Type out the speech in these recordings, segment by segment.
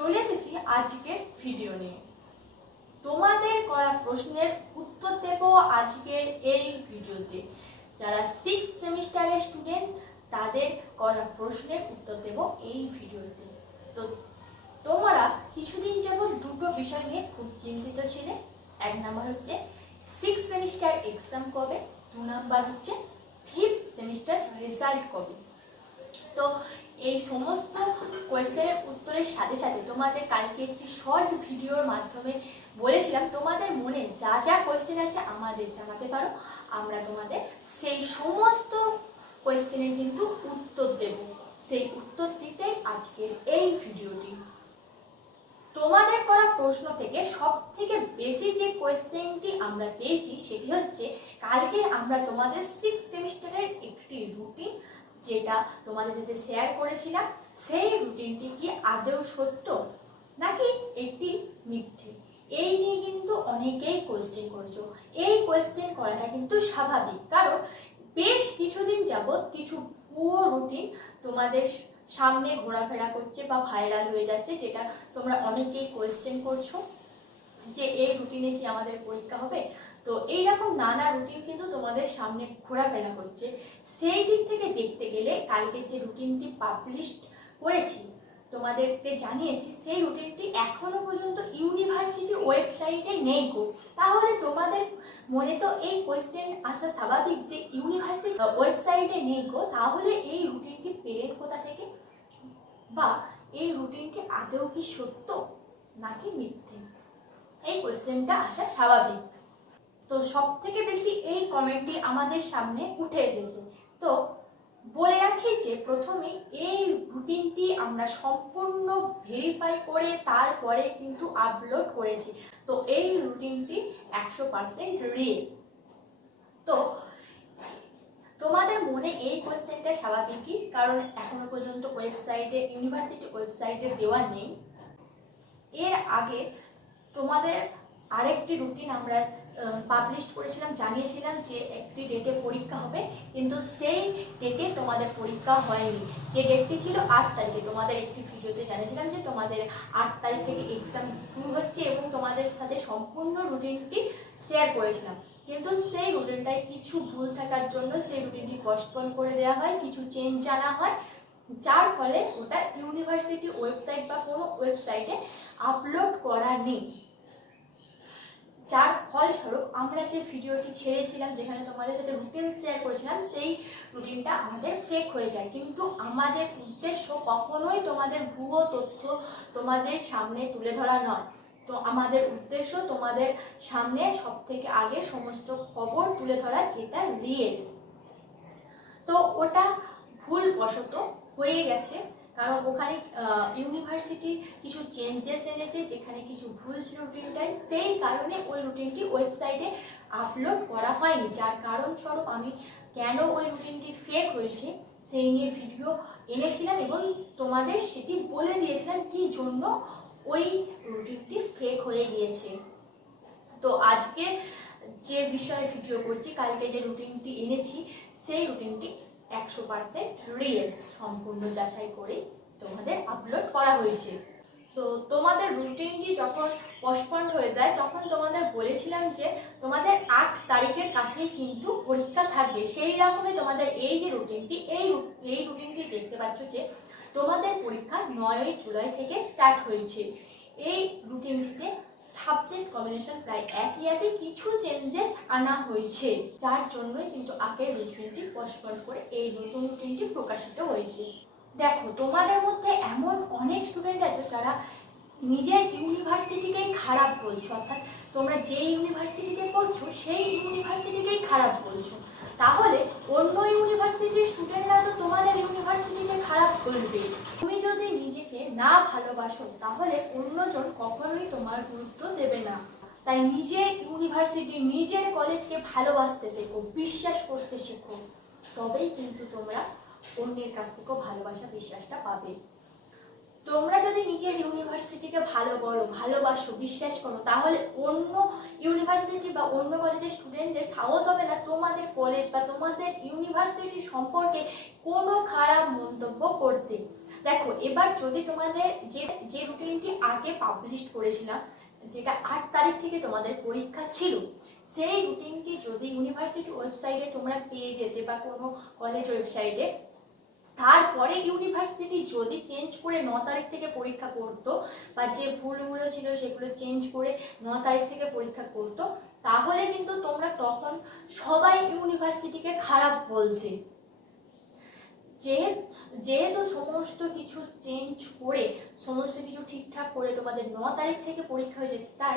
চলে এসেছি আজকের ভিডিও নিয়ে। তোমাদের করা প্রশ্নের উত্তর দেব আজকের এই ভিডিওতে যারা সিক্স সেমিস্টারের স্টুডেন্ট তাদের করা প্রশ্নের উত্তর দেব এই ভিডিওতে তো। তোমরা কিছুদিন যাবৎ দুটো বিষয় নিয়ে খুব চিন্তিত ছিলে। এক নাম্বার হচ্ছে সিক্স সেমিস্টার এক্সাম কবে? দু নাম্বার হচ্ছে ফিফথ সেমিস্টার রেজাল্ট কবে? তো এই সমস্ত কোয়েশ্চেনের উত্তরের সাথে সাথে তোমাদের কালকে একটি শর্ট ভিডিওর মাধ্যমে বলেছিলাম, তোমাদের মনে যা যা কোয়েশ্চেন আছে আমাদের জানাতে পারো। আমরা তোমাদের সেই সমস্ত কোয়েশ্চেনের কিন্তু উত্তর দেব। সেই উত্তর দিতে আজকের এই ভিডিওটি তোমাদের করা প্রশ্ন থেকে সব থেকে বেশি যে কোয়েশ্চেনটি আমরা পেয়েছি, সেটি হচ্ছে, কালকে আমরা তোমাদের সিক্স সেমিস্টারের একটি রুটিন যেটা তোমাদের সাথে শেয়ার করেছিলাম, সেই রুটিনটি কি আদৌ সত্য? নাকি একটি মিথ্যে? এই নিয়ে কিন্তু অনেকেই কোয়েশ্চেন করছ। এই কোয়েশ্চেন করাটা কিন্তু স্বাভাবিক। কারণ বেশ কিছুদিন যাবৎ কিছু পুরো রুটিন তোমাদের সামনে ঘোরাফেরা করছে বা ভাইরাল হয়ে যাচ্ছে, যেটা তোমরা অনেকেই কোয়েশ্চেন করছ যে এই রুটিনে কি আমাদের পরীক্ষা হবে? তো এইরকম নানা রুটিন কিন্তু তোমাদের সামনে ঘোরাফেরা করছে। সেই দিক থেকে দেখতে গেলে কালকে যে রুটিনটি পাবলিশ করেছি, তোমাদেরকে জানিয়েছি, সেই রুটিনটি এখনও পর্যন্ত ইউনিভার্সিটি ওয়েবসাইটে নেই গো। তাহলে তোমাদের মনে তো এই কোয়েশ্চেন আসা স্বাভাবিক যে ইউনিভার্সিটি ওয়েবসাইটে নেই গো, তাহলে এই রুটিনটি পেলেন কোথা থেকে? বা এই রুটিনটি আদৌ কি সত্য নাকি মিথ্যে? এই কোয়েশ্চেনটা আসা স্বাভাবিক। তো সব থেকে বেশি এই কমেন্টটি আমাদের সামনে উঠে এসেছে। তো বলে রাখি যে প্রথমে এই রুটিনটি আমরা সম্পূর্ণ ভেরিফাই করে তারপরে কিন্তু আপলোড করেছি। তো এই রুটিনটি একশো পার্সেন্ট রিয়েল তো তোমাদের মনে এই কোয়েশ্চেনটা স্বাভাবিকই কারণ এখনও পর্যন্ত ওয়েবসাইটে ইউনিভার্সিটি ওয়েবসাইটে দেওয়া নেই। এর আগে তোমাদের আরেকটি রুটিন আমরা পাবলিশ করেছিলাম, জানিয়েছিলাম যে একটি ডেটে পরীক্ষা হবে, কিন্তু সেই ডেটে তোমাদের পরীক্ষা হয়নি। যে ডেটটি ছিল আট তারিখে, তোমাদের একটি ভিডিওতে জানিয়েছিলাম যে তোমাদের আট তারিখ থেকে এক্সাম শুরু হচ্ছে এবং তোমাদের সাথে সম্পূর্ণ রুটিনটি শেয়ার করেছিলাম। কিন্তু সেই রুটিনটায় কিছু ভুল থাকার জন্য সেই রুটিনটি পোস্টপোন করে দেওয়া হয়, কিছু চেঞ্জ জানা হয়। যার ফলে ওটা ইউনিভার্সিটি ওয়েবসাইট বা কোনো ওয়েবসাইটে আপলোড করা নেই। যার ফলস্বরূপ আমরা যে ভিডিওটি ছেড়েছিলাম, যেখানে তোমাদের সাথে রুটিন শেয়ার করেছিলাম, সেই রুটিনটা আমাদের ফেক হয়ে যায়। কিন্তু আমাদের উদ্দেশ্য কখনোই তোমাদের ভুয়ো তথ্য তোমাদের সামনে তুলে ধরা নয়। তো আমাদের উদ্দেশ্য তোমাদের সামনে সব থেকে আগে সমস্ত খবর তুলে ধরা, যেটা রিয়েল তো ওটা ভুল বশত হয়ে গেছে। কারণ ওখানে ইউনিভার্সিটি কিছু চেঞ্জেস এনেছে যেখানে কিছু ভুল ছিল রুটিনটাই সেই কারণে ওই রুটিনটি ওয়েবসাইটে আপলোড করা হয়নি। যার কারণস্বরূপ আমি কেন ওই রুটিনটি ফেক হয়েছে, সেই নিয়ে ভিডিও এনেছিলাম এবং তোমাদের সেটি বলে দিয়েছিলাম কি জন্য ওই রুটিনটি ফেক হয়ে গিয়েছে। তো আজকে যে বিষয়ে ভিডিও করছি, কালকে যে রুটিনটি এনেছি, সেই রুটিনটি একশো পার্সেন্ট রিয়েল সম্পূর্ণ যাচাই করে তোমাদের আপলোড করা হয়েছে। তো তোমাদের রুটিনটি যখন পোস্টপন্ড হয়ে যায়, তখন তোমাদের বলেছিলাম যে তোমাদের আট তারিখের কাছেই কিন্তু পরীক্ষা থাকবে। সেই রকমই তোমাদের এই যে রুটিনটি এই এই রুটিনটি দেখতে পাচ্ছ যে তোমাদের পরীক্ষা নয়ই জুলাই থেকে স্টার্ট হয়েছে। এই রুটিনটিতে সাবজেক্ট কম্বিনেশন প্রায় একই আছে, কিছু চেঞ্জেস আনা হয়েছে। যার জন্যই কিন্তু আগের রুটিনটি পোস্টপন করে এই নতুন রুটিনটি প্রকাশিত হয়েছে। দেখো, তোমাদের মধ্যে এমন অনেক স্টুডেন্ট আছে যারা নিজের ইউনিভার্সিটিকেই খারাপ বলছো, অর্থাৎ তোমরা যে ইউনিভার্সিটিতে পড়ছো, সেই ইউনিভার্সিটিকেই খারাপ বলছো। তাহলে অন্য ইউনিভার্সিটির স্টুডেন্টরা তো তোমাদের ইউনিভার্সিটিকে খারাপ বলবে তুমি যদি নিজেকে না ভালোবাসো, তাহলে অন্যজন কখনোই তোমার গুরুত্ব দেবে না। তাই নিজের ইউনিভার্সিটি নিজের কলেজকে ভালোবাসতে শেখো, বিশ্বাস করতে শেখো। তবেই কিন্তু তোমরা অন্যের কাছ থেকেও ভালোবাসা, বিশ্বাসটা পাবে। তোমরা যদি নিজের ইউনিভার্সিটিকে ভালো বলো, ভালোবাসো, বিশ্বাস করো, তাহলে অন্য ইউনিভার্সিটি বা অন্য কলেজের স্টুডেন্টদের সাহস হবে না তোমাদের কলেজ বা তোমাদের ইউনিভার্সিটি সম্পর্কে কোনো খারাপ মন্তব্য করতে। দেখো, এবার যদি তোমাদের যে যে রুটিনটি আগে পাবলিশ করেছিলাম, যেটা আট তারিখ থেকে তোমাদের পরীক্ষা ছিল, সেই রুটিনটি যদি ইউনিভার্সিটি ওয়েবসাইটে তোমরা পেয়ে যেতে বা কোনো কলেজ ওয়েবসাইটে তারপরে ইউনিভার্সিটি যদি চেঞ্জ করে ন তারিখ থেকে পরীক্ষা করতো, বা যে ভুলগুলো ছিল সেগুলো চেঞ্জ করে ন তারিখ থেকে পরীক্ষা করতো, তাহলে কিন্তু তোমরা তখন সবাই ইউনিভার্সিটিকে খারাপ বলতে। যেহেতু যেহেতু সমস্ত কিছু চেঞ্জ করে, সমস্ত কিছু ঠিকঠাক করে তোমাদের ন তারিখ থেকে পরীক্ষা হয়েছে, তাই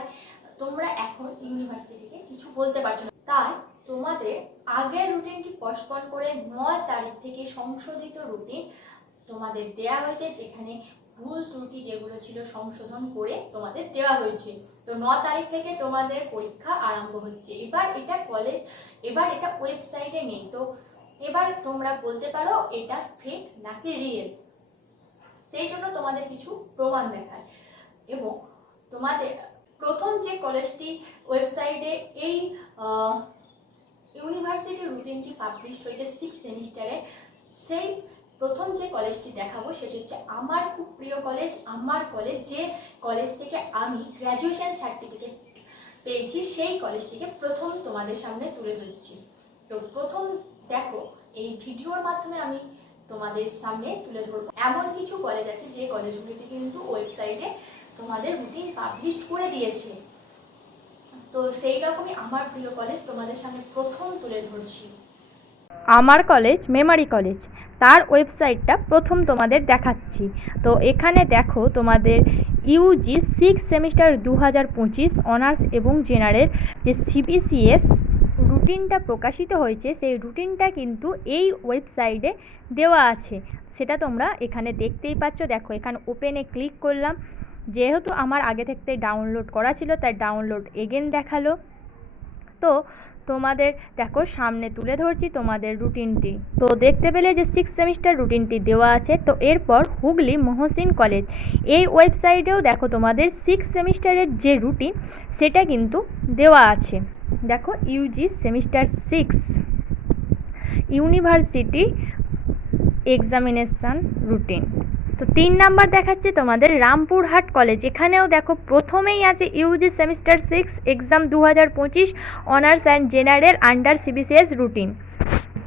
তোমরা এখন ইউনিভার্সিটিকে কিছু বলতে পারছ না। তাই তোমাদের আগের রুটিনটি পোস্টপন করে নয় তারিখ থেকে সংশোধিত রুটিন তোমাদের দেয়া হয়েছে, যেখানে ভুল ত্রুটি যেগুলো ছিল সংশোধন করে তোমাদের দেওয়া হয়েছে। তো ন তারিখ থেকে তোমাদের পরীক্ষা আরম্ভ হচ্ছে। এবার এটা কলেজ এবার এটা ওয়েবসাইটে নেই। তো এবার তোমরা বলতে পারো এটা ফেক নাকি রিয়েল সেই জন্য তোমাদের কিছু প্রমাণ দেখায়। এবং তোমাদের প্রথম যে কলেজটি ওয়েবসাইটে এই ইউনিভার্সিটি রুটিনটি পাবলিশ হয়েছে সিক্স সেমিস্টারে সেই প্রথম যে কলেজটি দেখাবো সেটি হচ্ছে আমার খুব প্রিয় কলেজ আমার কলেজ যে কলেজ থেকে আমি গ্র্যাজুয়েশন সার্টিফিকেট পেয়েছি, সেই কলেজটিকে প্রথম তোমাদের সামনে তুলে ধরছি। তো প্রথম দেখো, এই ভিডিওর মাধ্যমে আমি তোমাদের সামনে তুলে ধরবো। এমন কিছু কলেজ আছে যে কলেজগুলিতে কিন্তু ওয়েবসাইটে তোমাদের রুটিন পাবলিশ করে দিয়েছে। তো সেই রকমই আমার প্রিয় কলেজ তোমাদের সামনে প্রথম তুলে ধরছি। আমার কলেজ মেমারি কলেজ তার ওয়েবসাইটটা প্রথম তোমাদের দেখাচ্ছি। তো এখানে দেখো তোমাদের ইউজি সিক্স সেমিস্টার দু হাজার পঁচিশ অনার্স এবং জেনারেল যে সিবিসিএস রুটিনটা প্রকাশিত হয়েছে, সেই রুটিনটা কিন্তু এই ওয়েবসাইটে দেওয়া আছে। সেটা তোমরা এখানে দেখতেই পাচ্ছ। দেখো, এখানে ওপেনে ক্লিক করলাম। যেহেতু আমার আগে থাকতে ডাউনলোড করা ছিল, তাই ডাউনলোড এগেন দেখাল। তো তোমাদের, দেখো সামনে তুলে ধরছি তোমাদের রুটিনটি। তো দেখতে পেলে যে সিক্স সেমিস্টার রুটিনটি দেওয়া আছে, তো এরপর হুগলি মহসিন কলেজ। এই ওয়েবসাইটেও দেখো তোমাদের সিক্স সেমিস্টারের যে রুটিন, সেটা কিন্তু দেওয়া আছে। দেখো UG semester six university examination routine তো তিন নাম্বার দেখাচ্ছে তোমাদের রামপুরহাট কলেজ। এখানেও দেখো প্রথমেই আছে ইউজি সেমিস্টার সিক্স এক্সাম দু হাজার পঁচিশ honours and general under CBCS routine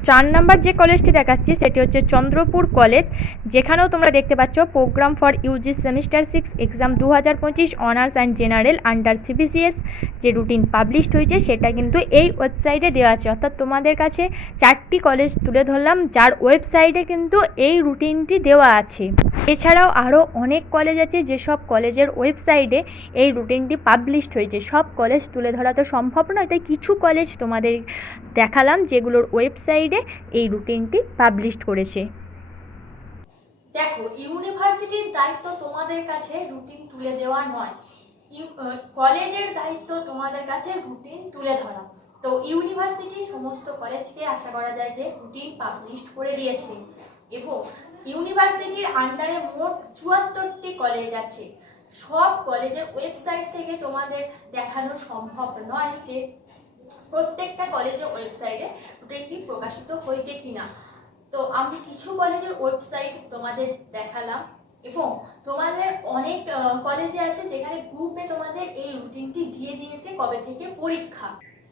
চার নাম্বার যে কলেজটি দেখাচ্ছি, সেটি হচ্ছে চন্দ্রপুর কলেজ যেখানেও তোমরা দেখতে পাচ্ছ programme for UG semester six exam দু হাজার পঁচিশ honours and general under CBCS যে রুটিন পাবলিশড হয়েছে, সেটা কিন্তু এই ওয়েবসাইটে দেওয়া আছে। অর্থাৎ তোমাদের কাছে চারটি কলেজ তুলে ধরলাম, যার ওয়েবসাইটে কিন্তু এই রুটিনটি দেওয়া আছে। এছাড়াও আরও অনেক কলেজ আছে যেসব কলেজের ওয়েবসাইটে এই রুটিনটি পাবলিশড হয়েছে। সব কলেজ তুলে ধরা তো সম্ভব নয়, তাই কিছু কলেজ তোমাদের দেখালাম, যেগুলোর ওয়েবসাইটে এই রুটিনটি পাবলিশড করেছে। দেখো ইউনিভার্সিটির দায়িত্ব তোমাদের কাছে রুটিন তুলে দেওয়া নয়। কলেজের দায়িত্ব তোমাদের কাছে রুটিন তুলে ধরা। তো ইউনিভার্সিটি সমস্ত কলেজকে আশা করা যায় যে রুটিন পাবলিশ করে দিয়েছে। এবং ইউনিভার্সিটির আন্ডারে মোট চুয়াত্তরটি কলেজ আছে। সব কলেজের ওয়েবসাইট থেকে তোমাদের দেখানো সম্ভব নয় যে প্রত্যেকটা কলেজের ওয়েবসাইটে রুটিনটি প্রকাশিত হয়েছে কিনা। তো আমি কিছু কলেজের ওয়েবসাইট তোমাদের দেখালাম এবং তোমাদের অনেক কলেজে আছে যেখানে গ্রুপে তোমাদের এই রুটিনটি দিয়ে দিয়েছে কবে থেকে পরীক্ষা।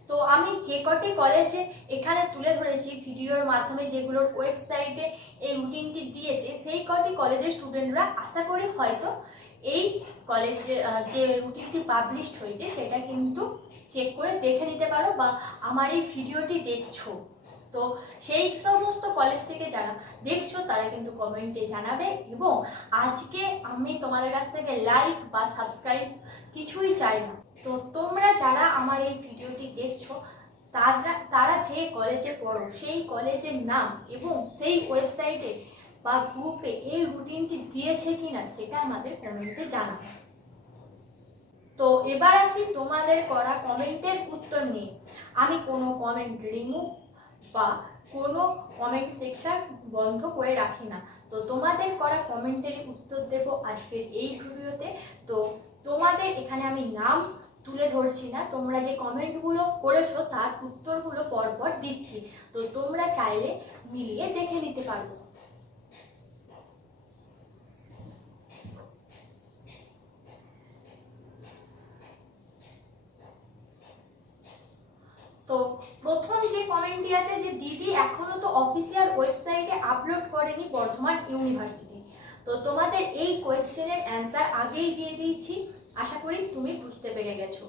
তো আমি যে কটি কলেজে এখানে তুলে ধরেছি ভিডিওর মাধ্যমে যেগুলোর ওয়েবসাইটে এই রুটিনটি দিয়েছে, সেই কটি কলেজের স্টুডেন্টরা আশা করি হয়তো এই কলেজে যে রুটিনটি পাবলিশড হয়েছে সেটা কিন্তু চেক করে দেখে নিতে পারো বা আমার এই ভিডিওটি দেখছ। তো সেই সমস্ত কলেজ থেকে যারা দেখছ, তারা কিন্তু কমেন্টে জানাবে এবং আজকে আমি তোমাদের কাছ থেকে লাইক বা সাবস্ক্রাইব কিছুই চাই না। তো তোমরা যারা আমার এই ভিডিওটি দেখছ, তারা তারা যে কলেজে পড়ো, সেই কলেজের নাম এবং সেই ওয়েবসাইটে বা গ্রুপে এই রুটিনটি দিয়েছে কিনা, সেটা আমাদের কমেন্টে জানাবে। তো এবার আসি তোমাদের করা কমেন্টের উত্তর নিয়ে। আমি কোনো কমেন্ট রিমুভ বা কোনো কমেন্ট সেকশন বন্ধ করে রাখি না। তো তোমাদের করা কমেন্টের উত্তর দেব আজকের এই ভিডিওতে। তো তোমাদের এখানে আমি নাম তুলে ধরছি না। তোমরা যে কমেন্টগুলো করেছ তার উত্তরগুলো পরপর দিচ্ছি। তো তোমরা চাইলে মিলিয়ে দেখে নিতে পারব কমেন্টটি আছে যে দিদি এখনও তো অফিসিয়াল ওয়েবসাইটে আপলোড করেনি বর্ধমান ইউনিভার্সিটি তো তোমাদের এই কোয়েশ্চেনের অ্যান্সার আগেই দিয়ে দিয়েছি। আশা করি তুমি বুঝতে পেরে গেছো।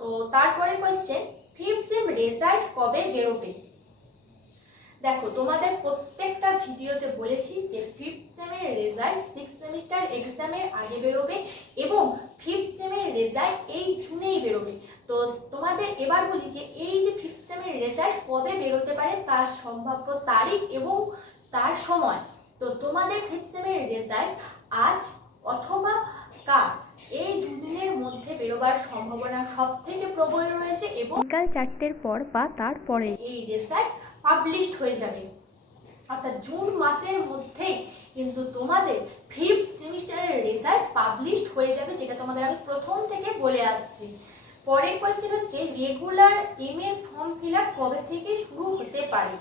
তো তারপরে কোয়েশ্চেন ফিফথ সেম রেজাল্ট কবে বেরোবে? দেখো, তোমাদের প্রত্যেকটা ভিডিওতে বলেছি যে ফিফথ সেমের রেজাল্ট সিক্স সেমিস্টার এক্সামের আগে বেরোবে এবং ফিফথ সেমের রেজাল্ট এই জুনেই বেরোবে। তো তোমাদের এবার বলি যে এই যে ফিফথ সেমের রেজাল্ট কবে বেরোতে পারে তার সম্ভাব্য তারিখ এবং তার সময়। তো তোমাদের ফিফথ সেমের রেজাল্ট আজ অথবা কাল এই দুদিনের মধ্যে বেরোবার সম্ভাবনা সব থেকে প্রবল রয়েছে এবং বিকাল চারটের পর বা তারপরে এই রেজাল্ট পাবলিশড হয়ে যাবে। অর্থাৎ জুন মাসের মধ্যেই কিন্তু তোমাদের ফিফথ সেমিস্টারের রেজাল্ট পাবলিশড হয়ে যাবে যেটা তোমাদের আমি প্রথম থেকে বলে আসছি। পরের কোয়েশ্চেন হচ্ছে regular M A form fill কবে থেকে শুরু হতে পারে?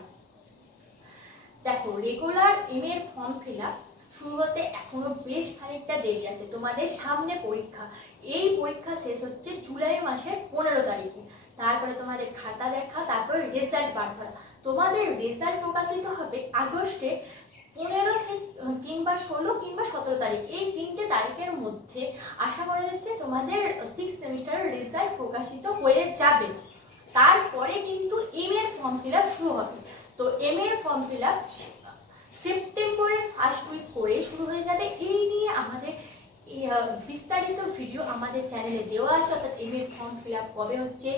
দেখো রেগুলার এম এর ফর্ম ফিল শুরু হতে এখনও বেশ খানিকটা দেরি আছে। তোমাদের সামনে পরীক্ষা। এই পরীক্ষা শেষ হচ্ছে জুলাই মাসের পনেরো তারিখে। তারপরে তোমাদের খাতা দেখা, তারপরে রেজাল্ট বার করা। তোমাদের রেজাল্ট প্রকাশিত হবে আগস্টে। পনেরো কিংবা ষোলো কিংবা সতেরো তারিখ, এই তিনটে তারিখের মধ্যে আশা করা যাচ্ছে তোমাদের সিক্স সেমিস্টারের রেজাল্ট প্রকাশিত হয়ে যাবে। তারপরে কিন্তু এম এর ফর্ম ফিল শুরু হবে। তো এম এর ফর্ম ফিল আপ সেপ্টেম্বরের ফার্স্ট উইক করে শুরু হয়ে যাবে। এই নিয়ে আমাদের বিস্তারিত ভিডিও আমাদের চ্যানেলে দেওয়া আছে। অর্থাৎ এম এর ফর্ম ফিল কবে হচ্ছে?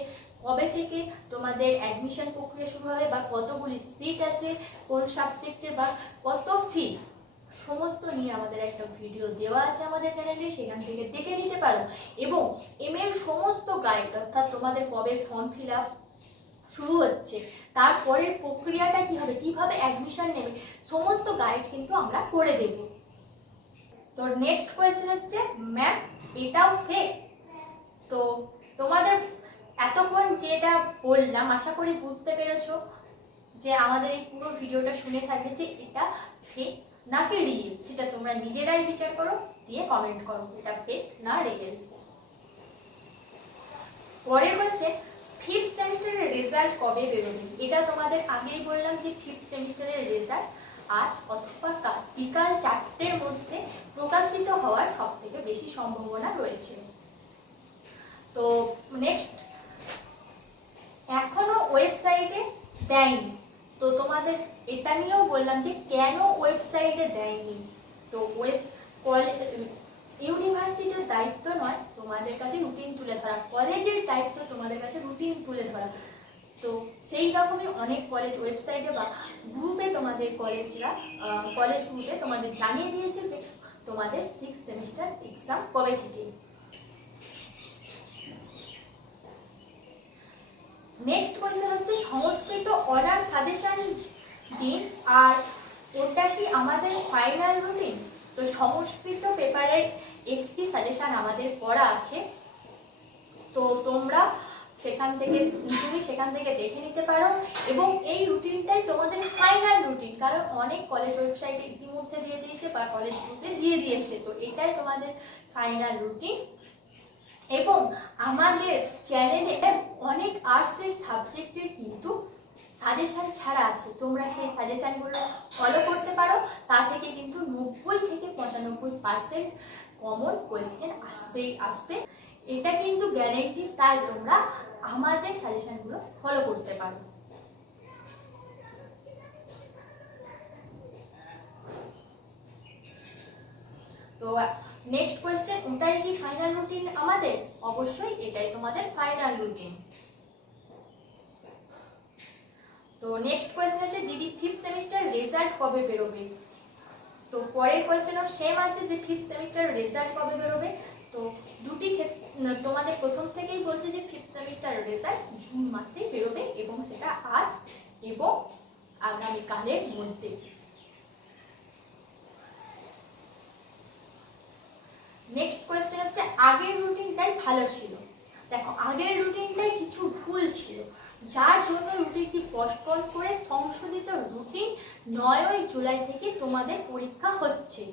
কবে থেকে তোমাদের অ্যাডমিশন প্রক্রিয়া শুরু হবে বা কতগুলি সিট আছে, কোন সাবজেক্টে বা কত ফিস সমস্ত নিয়ে আমাদের একটা ভিডিও দেওয়া আছে আমাদের চ্যানেলে সেখান থেকে দেখে নিতে পারো। এবং এম এর সমস্ত গাইড অর্থাৎ তোমাদের কবে ফর্ম ফিল আপ শুরু হচ্ছে, তারপরের প্রক্রিয়াটা কি হবে কীভাবে অ্যাডমিশন নেবে, সমস্ত গাইড কিন্তু আমরা করে দেব। তো নেক্সট কোয়েশ্চেন হচ্ছে ম্যাম এটাও ফেক তো তোমাদের এতক্ষণ যেটা বললাম, আশা করি বুঝতে পেরেছ যে আমাদের এই পুরো ভিডিওটা শুনে থাকবে যে এটা ফেক নাকি রিয়েল সেটা তোমরা নিজেরাই বিচার করো, দিয়ে কমেন্ট করো, এটা ফেক না রিয়েল পরের কোয়েশ্চেন ফিফথ সেমিস্টারের রেজাল্ট কবে বেরোবে? এটা তোমাদের আগেই বললাম যে ফিফথ সেমিস্টারের রেজাল্ট আজ অথবা কাল, বিকাল চারটের মধ্যে প্রকাশিত হওয়ার সব থেকে বেশি সম্ভাবনা রয়েছে। তো নেক্সট এখনও ওয়েবসাইটে দেয়নি। তো তোমাদের এটা নিয়েও বললাম যে কেন ওয়েবসাইটে দেয়নি? তো ওয়েব ইউনিভার্সিটির দায়িত্ব নয়, তোমাদের কাছে রুটিন তুলে ধরা। কলেজের দায়িত্ব তোমাদের কাছে রুটিন তুলে ধরা। তো সেই রকমই অনেক কলেজ ওয়েবসাইটে বা গ্রুপে তোমাদের কলেজরা কলেজ গ্রুপে তোমাদের জানিয়ে দিয়েছে যে তোমাদের সিক্স সেমিস্টার এক্সাম কবে থেকে? নেক্সট কোয়েশ্চেন হচ্ছে সংস্কৃত অনার সাজেশন দিন আর ওটা কি আমাদের ফাইনাল রুটিন তো সংস্কৃত পেপারের একটি সাজেশান আমাদের পড়া আছে। তো তোমরা সেখান থেকে, তুমি সেখান থেকে দেখে নিতে পারো এবং এই রুটিনটাই তোমাদের ফাইনাল রুটিন কারণ অনেক কলেজ ওয়েবসাইটে ইতিমধ্যে দিয়ে দিয়েছে বা কলেজ গ্রুপে দিয়ে দিয়েছে। তো এটাই তোমাদের ফাইনাল রুটিন এবং আমাদের চ্যানেলে অনেক আর্টসের সাবজেক্টের কিন্তু সাজেশান ছাড়া আছে। তোমরা সেই সাজেশানগুলো ফলো করতে পারো। তা থেকে কিন্তু নব্বই থেকে পঁচানব্বই পার্সেন্ট কমন কোয়েশ্চেন আসবেই, আসবে। এটা কিন্তু গ্যারেন্টি তাই তোমরা আমাদের সাজেশানগুলো ফলো করতে পারো। তো নেক্সট কোয়েশ্চেন ওটাই কি ফাইনাল রুটিন আমাদের? অবশ্যই এটাই তোমাদের ফাইনাল রুটিন তো নেক্সট কোয়েশ্চেন হচ্ছে, দিদি ফিফথ সেমিস্টার রেজাল্ট কবে বেরোবে? তো পরের কোয়েশ্চেনও সেম আছে যে ফিফথ সেমিস্টার রেজাল্ট কবে বেরোবে? তো দুটি তোমাদের প্রথম থেকেই বলছে যে ফিফথ সেমিস্টার রেজাল্ট জুন মাসে বেরোবে এবং সেটা আজ এবং আগামীকালের মধ্যে। নেক্সট কোয়েশ্চেন হচ্ছে, আগের রুটিনটাই ভালো ছিল। দেখো, আগের রুটিনটাই কিছু ভুল ছিল। যার জন্য রুটিনটি পোস্টপোন করে সংশোধিত রুটিন নয়ই জুলাই থেকে তোমাদের পরীক্ষা হচ্ছে।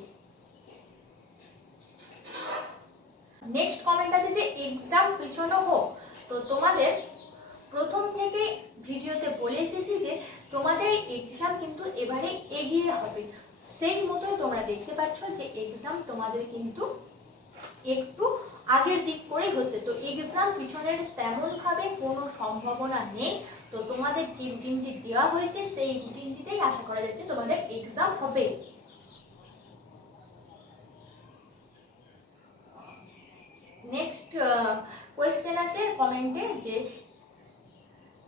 নেক্সট কমেন্ট আছে যে এক্সাম পিছনো হোক। তো তোমাদের প্রথম থেকে ভিডিওতে বলে এসেছি যে, তোমাদের এক্সাম কিন্তু এবারে এগিয়ে হবে। সেই মতোই তোমরা দেখতে পাচ্ছ যে এক্সাম তোমাদের কিন্তু একটু আগের দিক করেই হচ্ছে। তো এক্সাম পিছনের তেমনভাবে কোনো সম্ভাবনা নেই। তো তোমাদের যে রুটিনটি দেওয়া হয়েছে, সেই রুটিনটিতেই আশা করা যাচ্ছে তোমাদের এক্সাম হবে। নেক্সট কোয়েশ্চেন আছে কমেন্টে যে,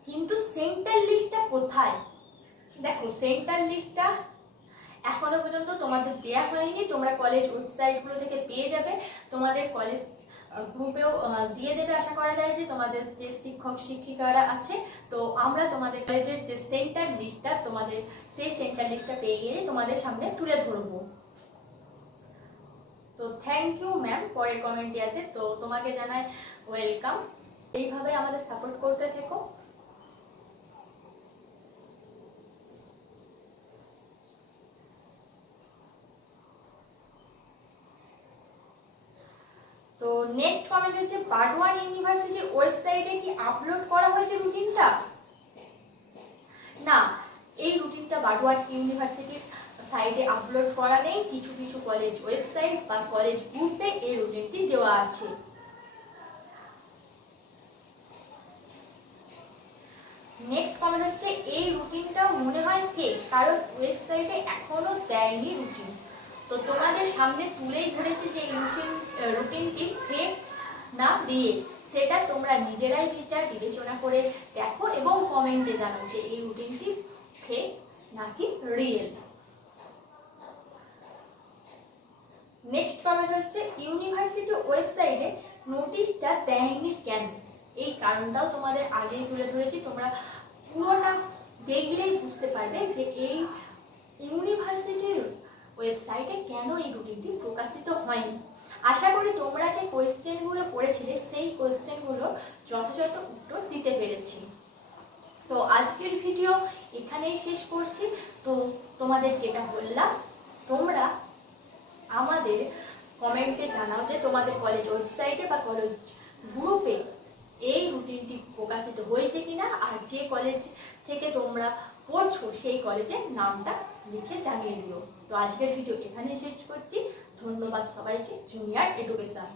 কিন্তু সেন্টার লিস্টটা কোথায়? দেখো সেন্টার লিস্টটা এখনও পর্যন্ত তোমাদের দেয়া হয়নি। তোমরা কলেজ ওয়েবসাইটগুলো থেকে পেয়ে যাবে। তোমাদের কলেজ গ্রুপেও দিয়ে দেবে। আশা করা যায় যে তোমাদের যে শিক্ষক, শিক্ষিকারা আছে, তো আমরা তোমাদের কলেজের যে সেন্টার লিস্টটা তোমাদের সেই সেন্টার লিস্টটা পেয়ে গেলে তোমাদের সামনে তুলে ধরবো। তো থ্যাংক ইউ ম্যাম পরের কমেন্টে আছে। তো তোমাকে জানাই ওয়েলকাম এইভাবে আমাদের সাপোর্ট করতে থেকো তো নেক্সট কমেন্ট হচ্ছে বাডওয়ান ইউনিভার্সিটির ওয়েবসাইটে কি আপলোড করা হয়েছে রুটিনটা না, এই রুটিনটা বাডওয়ান ইউনিভার্সিটির সাইটে আপলোড করা নেই। কিছু কিছু কলেজ ওয়েবসাইট বা কলেজ গ্রুপে এই রুটিনটি দেওয়া আছে। নেক্সট কমেন্ট হচ্ছে, এই রুটিনটা মনে হয় ফেক কারণ ওয়েবসাইটে এখনও দেয়নি রুটিন তো তোমাদের সামনে তুলেই ধরেছি যে এই রুটিনটি ফেক না দিয়ে, সেটা তোমরা নিজেরাই বিচার, বিবেচনা করে দেখো এবং কমেন্টে জানাও যে এই রুটিনটি ফেক নাকি রিয়েল। নেক্সট কমেন্ট হচ্ছে, ইউনিভার্সিটি ওয়েবসাইটে নোটিশটা দেয়নি কেন? এই কারণটাও তোমাদের আগেই তুলে ধরেছি, তোমরা পুরোটা দেখলেই বুঝতে পারবে যে এই ইউনিভার্সিটির ওয়েবসাইটে কেন এই রুটিনটি প্রকাশিত হয়নি? আশা করি তোমরা যে কোয়েশ্চেনগুলো করেছিলে সেই কোয়েশ্চেনগুলো যথাযথ উত্তর দিতে পেরেছি। তো আজকের ভিডিও এখানেই শেষ করছি। তো তোমাদের যেটা বললাম, তোমরা আমাদের কমেন্টে জানাও যে তোমাদের কলেজ ওয়েবসাইটে বা কলেজ গ্রুপে এই রুটিনটি প্রকাশিত হয়েছে কিনা, আর যে কলেজ থেকে তোমরা পড়ছো, সেই কলেজের নামটা লিখে জানিয়ে দিও। তো আজকের ভিডিও এখানেই শেষ করছি। ধন্যবাদ সবাইকে জুনিয়র এডুকেশন